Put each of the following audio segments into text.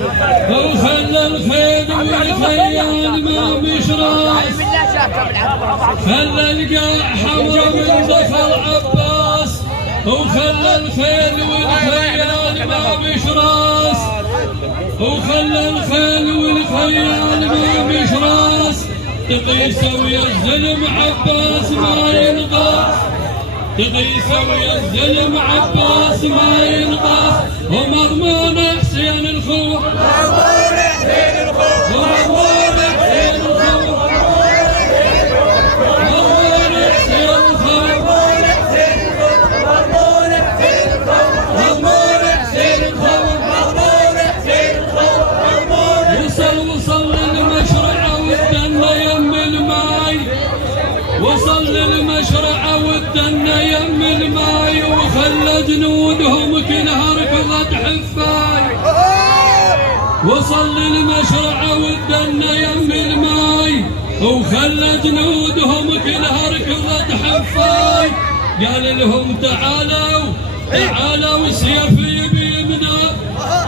وخلى الخيل والخيال ما بيشراس، خلى القاع حمرا من دخل عباس، وخلى الخيل والخيال ما بيشراس، وخلى الخيل والخيال ما بيشراس، تقيسه ويا الزلم عباس ما ينقاس، تقيسه ويا الزلم عباس ما ينقاس، ومضمون حسين الخوف، مضمون حسين الخوف، ومضمون حسين الخوف، مضمون حسين الخوف، مضمون حسين الخوف، مضمون حسين الخوف، مضمون حسين الخوف، مضمون. وصل للمشرعة والدنة يم الماي، وصل للمشرعة والدنة يم الماي، وخلى جنودهم كلها ركضت حفاي، وصل للمشرعة والدنة يم الماي، وخلى جنودهم كلها ركضت حفاي، قال لهم تعالوا تعالوا سيفي بيمنا،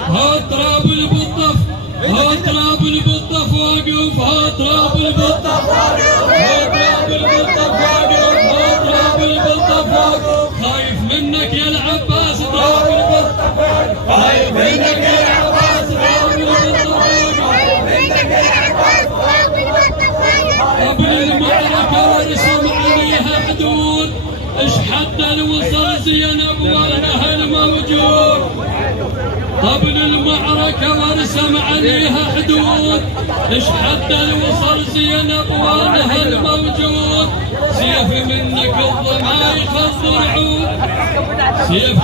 ها تراب البطف، ها تراب البطف واقف، ها تراب البطف واقف، ها تراب البطف واقف، ها تراب البطف واقف، خايف منك يا العباس تراب البطف واقف، خايف منك يا العباس تراب البطف واقف، منك يا عباس تراب البطف واقف. قبل المعركة ورسم عليها حدود، اش حتى وصل زينب واهلها الموجود، قبل المعركة ورسم عليها حدود، اش حتى وصل زينب واهلها الموجود، سيف منك الظما يخضر عود، سيف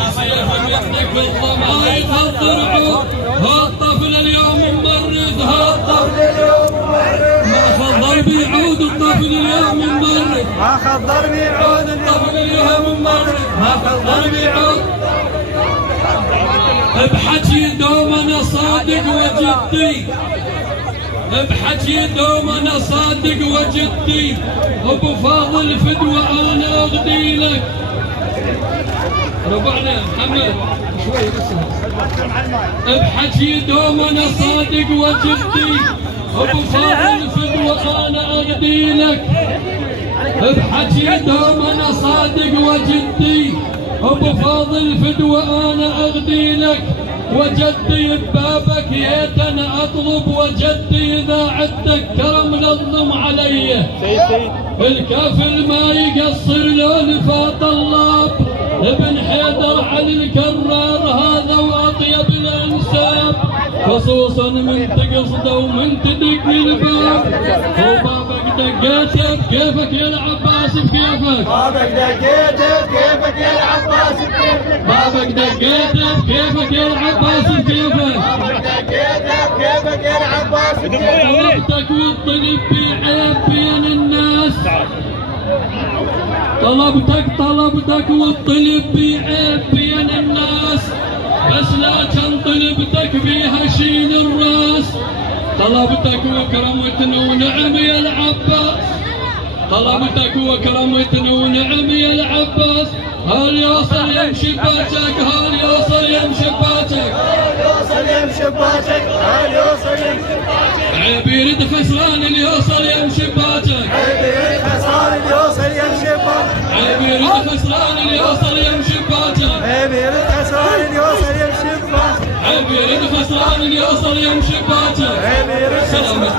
منك الظما يخضر عود، ها الطفل اليوم ممرض، ها الطفل اليوم ممرض، ما خضر بيعود الطفل اليوم ممرض، ما خضر بيعود الطفل اليوم ممرض، ما خضر بيعود، بحكي دوم انا صادق وجدي، بحكي دوم انا صادق وجدي، ابو فاضل فدوة انا اغدي لك، ربعنا محمد شوي بس، بحكي دوم انا صادق وجدي، ابو فاضل فدوة انا اغدي لك، بحكي دوم انا صادق وجدي، ابو فاضل فدوة انا اغدي لك، وجدي ببابك ييت انا اطلب، وجدي اذا عندك كرم نظم علي، الكافل ما يقصر لو لفات اللاب، ابن حيدر علي الكرار هذا واطيب الانساب، خصوصا من تقصده ومن تدق الباب، وبابك دقيته بكيفك يا العباس بكيفك، بابك دقيته بكيفك يا العباس بكيفك، بابك دقيته بكيفك يا العباس بكيفك، بابك دقيته بكيفك يا العباس بكيفك. طلبتك والطلب بعيب بين الناس، طلبتك والطلب بعيب بين الناس، بس لكن طلبتك بيها شيل الراس، طلبتك وكرمتني ونعم يا العباس، طلبتك وكرمتني ونعم يا العباس، هل يوصل يمشي باتك، هل يوصل يمشي باتك، هل يوصل يمشي باتك، هل يوصل يمشي باتك، عيب يريد خسران اللي يوصل يمشي باتك، عيب يريد خسران اللي يوصل يمشي باتك، عيب يريد خسران اللي يوصل يمشي باتك، عيب يريد خسران اللي يوصل يمشي باتك، عيب يريد خسران اللي يوصل يمشي باتك، عيب يريد سلامتك.